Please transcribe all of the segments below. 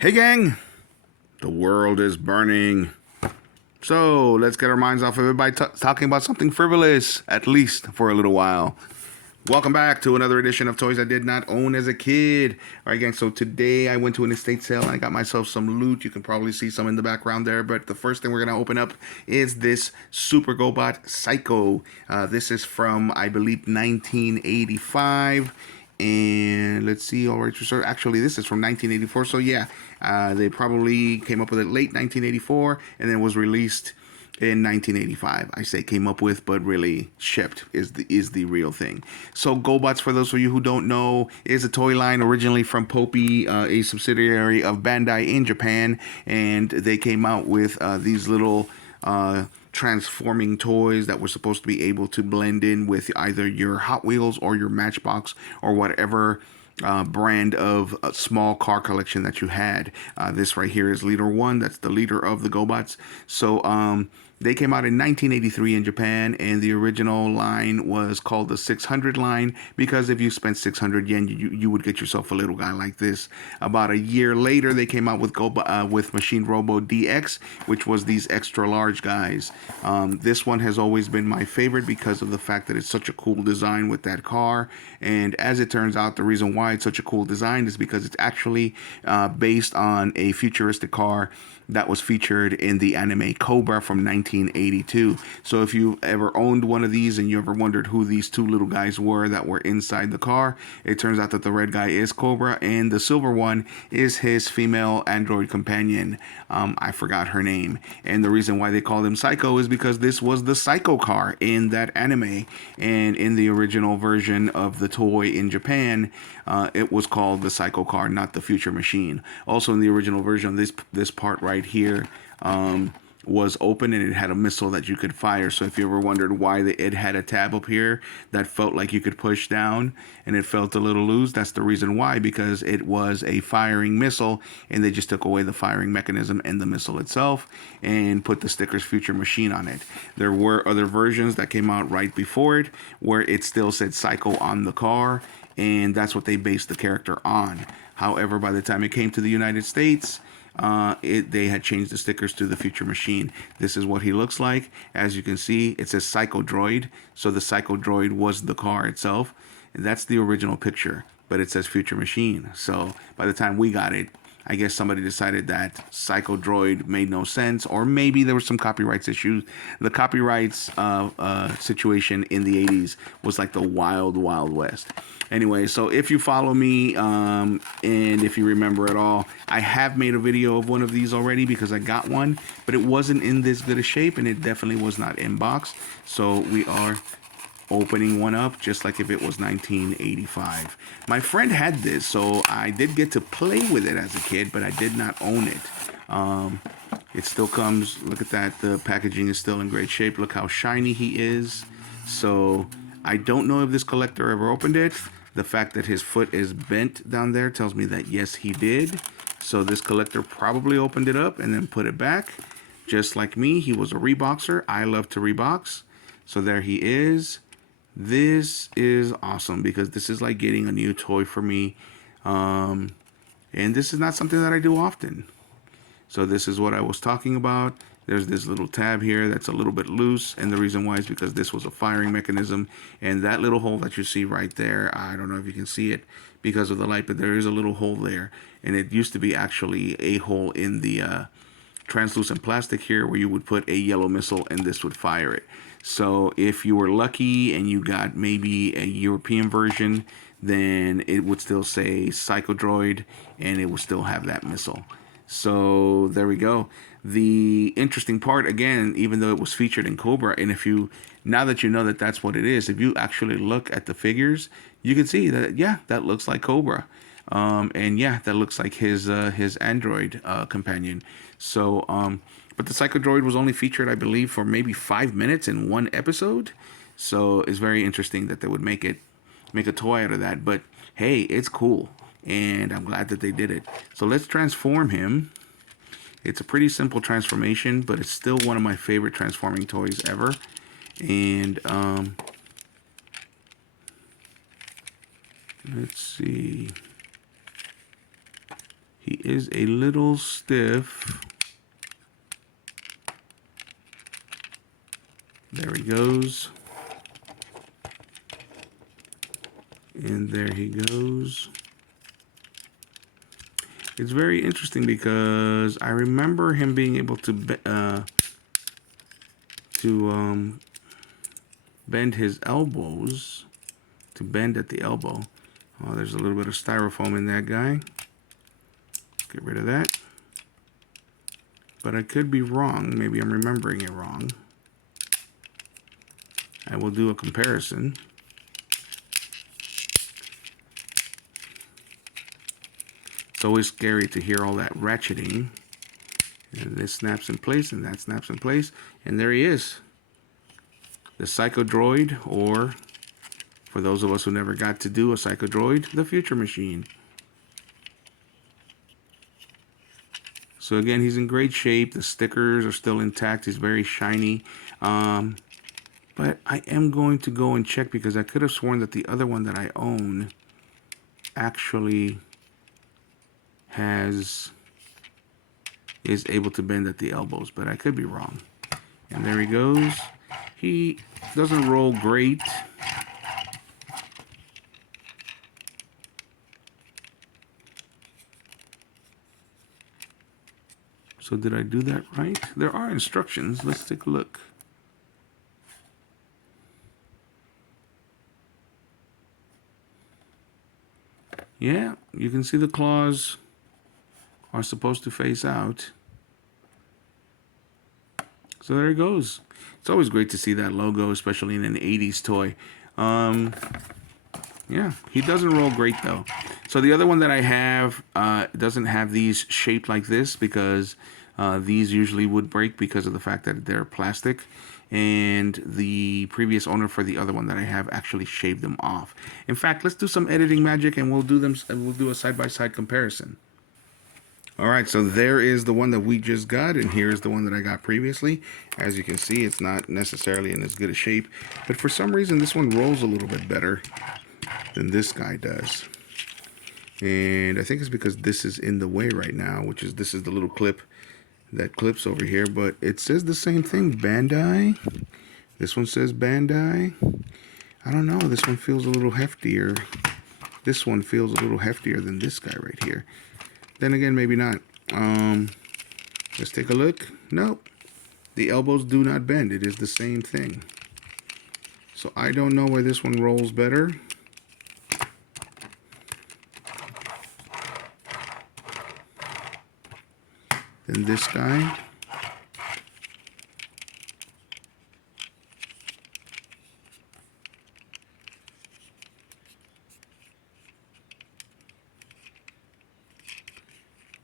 Hey gang, the world is burning. So let's get our minds off of it by talking about something frivolous, at least for a little while. Welcome back to another edition of Toys I Did Not Own as a Kid. All right, gang, so today I went to an estate sale and I got myself some loot. You can probably see some in the background there, but the first thing we're going to open up is this Super Gobot Psycho. This is from, I believe, 1985. And let's see, all right, so actually this is from 1984, so yeah, they probably came up with it late 1984, and then it was released in 1985. I say came up with, but really shipped is the real thing. So GoBots, for those of you who don't know, is a toy line originally from Popey, a subsidiary of Bandai in Japan, and they came out with these little transforming toys that were supposed to be able to blend in with either your Hot Wheels or your Matchbox or whatever brand of small car collection that you had. This right here is Leader 1. That's the leader of the GoBots. So they came out in 1983 in Japan, and the original line was called the 600 line because if you spent 600 yen, you would get yourself a little guy like this. About a year later, they came out with Machine Robo DX, which was these extra large guys. This one has always been my favorite because of the fact that it's such a cool design with that car. And as it turns out, the reason why it's such a cool design is because it's actually based on a futuristic car that was featured in the anime Cobra from 1982. So if you ever owned one of these and you ever wondered who these two little guys were that were inside the car, it turns out that the red guy is Cobra and the silver one is his female android companion. I forgot her name. And the reason why they called him Psycho is because this was the Psycho car in that anime. And in the original version of the toy in Japan, it was called the Psycho car, not the Future Machine. Also in the original version, this part right here was open and it had a missile that you could fire. So if you ever wondered why it had a tab up here that felt like you could push down and it felt a little loose, that's the reason why, because it was a firing missile and they just took away the firing mechanism and the missile itself and put the stickers Future Machine on it. There were other versions that came out right before it where it still said Psycho on the car, and that's what they based the character on. However, by the time it came to the United States, they had changed the stickers to the Future Machine. This is what he looks like. As you can see, it says Psycho Droid. So the Psycho Droid was the car itself. And that's the original picture, but it says Future Machine. So by the time we got it, I guess somebody decided that Psycho Droid made no sense, or maybe there were some copyrights issues. The copyrights situation in the 80s was like the wild, wild west. Anyway, so if you follow me and if you remember at all, I have made a video of one of these already because I got one, but it wasn't in this good a shape and it definitely was not in box. So we are opening one up just like if it was 1985. My friend had this, so I did get to play with it as a kid, but I did not own it. It still comes, look at that, the packaging is still in great shape. Look how shiny he is. So I don't know if this collector ever opened it. The fact that his foot is bent down there tells me that yes, he did. So this collector probably opened it up and then put it back. Just like me, he was a reboxer. I love to rebox. So there he is. This is awesome because this is like getting a new toy for me. And this is not something that I do often. So this is what I was talking about. There's this little tab here that's a little bit loose, and the reason why is because this was a firing mechanism, and that little hole that you see right there, I don't know if you can see it because of the light, but there is a little hole there, and it used to be actually a hole in the translucent plastic here where you would put a yellow missile and this would fire it. So if you were lucky and you got maybe a European version, then it would still say Psycho Droid and it would still have that missile. So there we go. The interesting part, again, even though it was featured in Cobra, and if you, now that you know that that's what it is, if you actually look at the figures, you can see that, yeah, that looks like Cobra. And yeah, that looks like his android companion. So, but the Psycho Droid was only featured, I believe, for maybe 5 minutes in one episode. So it's very interesting that they would make a toy out of that. But hey, it's cool, and I'm glad that they did it. So let's transform him. It's a pretty simple transformation, but it's still one of my favorite transforming toys ever. And let's see. He is a little stiff. There he goes. And there he goes. It's very interesting because I remember him being able to bend his elbows, to bend at the elbow. Oh, there's a little bit of styrofoam in that guy. Get rid of that. But I could be wrong. Maybe I'm remembering it wrong. I will do a comparison. It's always scary to hear all that ratcheting. And this snaps in place, and that snaps in place. And there he is. The Psycho Droid, or for those of us who never got to do a Psycho Droid, the Future Machine. So again, he's in great shape. The stickers are still intact. He's very shiny. But I am going to go and check because I could have sworn that the other one that I own actually is able to bend at the elbows, but I could be wrong. And there he goes. He doesn't roll great. So did I do that right? There are instructions. Let's take a look. Yeah, you can see the claws are supposed to face out. So there it goes. It's always great to see that logo, especially in an 80s toy. Yeah, he doesn't roll great though. So the other one that I have doesn't have these shaped like this because these usually would break because of the fact that they're plastic. And the previous owner for the other one that I have actually shaved them off. In fact, let's do some editing magic and we'll do a side-by-side comparison. All right, so there is the one that we just got, and here's the one that I got previously. As you can see, it's not necessarily in as good a shape, but for some reason this one rolls a little bit better than this guy does. And I think it's because this is in the way right now, this is the little clip that clips over here, but it says the same thing, Bandai. This one says Bandai. I don't know, this one feels a little heftier. This one feels a little heftier than this guy right here. Then again, maybe not. Let's take a look. Nope. The elbows do not bend. It is the same thing. So I don't know why this one rolls better. Than this guy.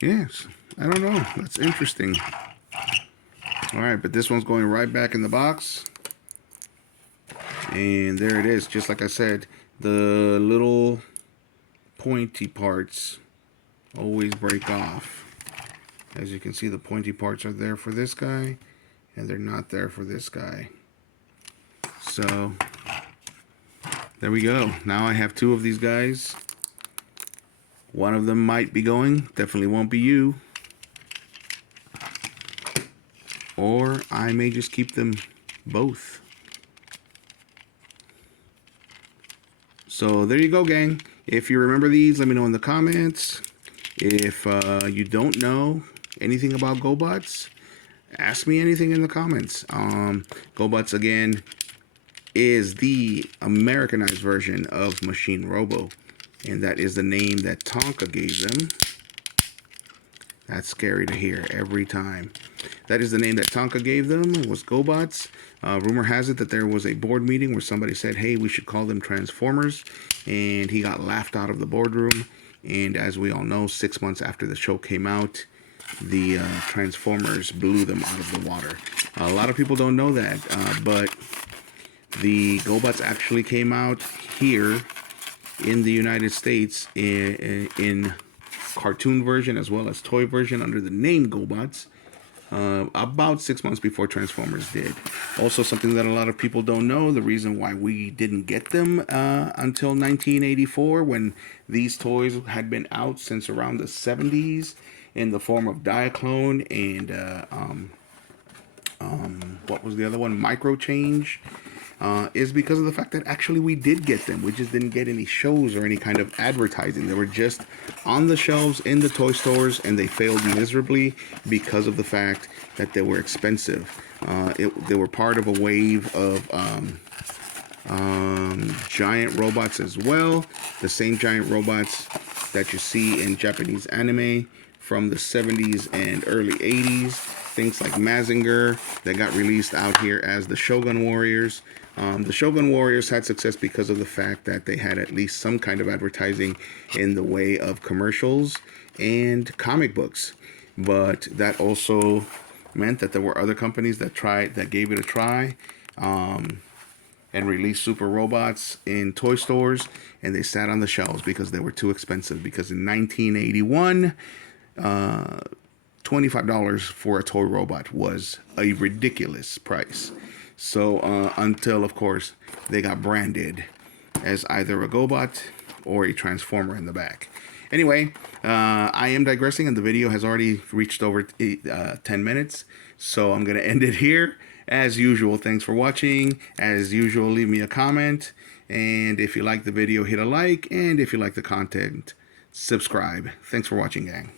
Yes, I don't know. That's interesting. All right, but this one's going right back in the box. And there it is. Just like I said, the little pointy parts always break off. As you can see, the pointy parts are there for this guy, and they're not there for this guy. So, there we go. Now I have two of these guys. One of them might be going, definitely won't be you. Or I may just keep them both. So there you go, gang. If you remember these, let me know in the comments. If you don't know anything about Gobots, ask me anything in the comments. Gobots, again, is the Americanized version of Machine Robo. And that is the name that Tonka gave them. That's scary to hear every time. That is the name that Tonka gave them, was Gobots. Rumor has it that there was a board meeting where somebody said, hey, we should call them Transformers. And he got laughed out of the boardroom. And as we all know, 6 months after the show came out, the Transformers blew them out of the water. A lot of people don't know that, but the Gobots actually came out here in the United States in cartoon version as well as toy version under the name Gobots. about 6 months before Transformers did. Also, something that a lot of people don't know, the reason why we didn't get them until 1984, when these toys had been out since around the 70s in the form of Diaclone and what was the other one? Micro Change. Is because of the fact that actually we did get them. We just didn't get any shows or any kind of advertising. They were just on the shelves in the toy stores, and they failed miserably because of the fact that they were expensive. They were part of a wave of giant robots as well. The same giant robots that you see in Japanese anime from the 70s and early 80s. Things like Mazinger that got released out here as the Shogun Warriors. The Shogun Warriors had success because of the fact that they had at least some kind of advertising in the way of commercials and comic books. But that also meant that there were other companies that gave it a try, and released super robots in toy stores, and they sat on the shelves because they were too expensive. Because in 1981, $25 for a toy robot was a ridiculous price. So until, of course, they got branded as either a Gobot or a Transformer in the back. Anyway, I am digressing, and the video has already reached over 10 minutes. So I'm going to end it here. As usual, thanks for watching. As usual, leave me a comment. And if you like the video, hit a like. And if you like the content, subscribe. Thanks for watching, gang.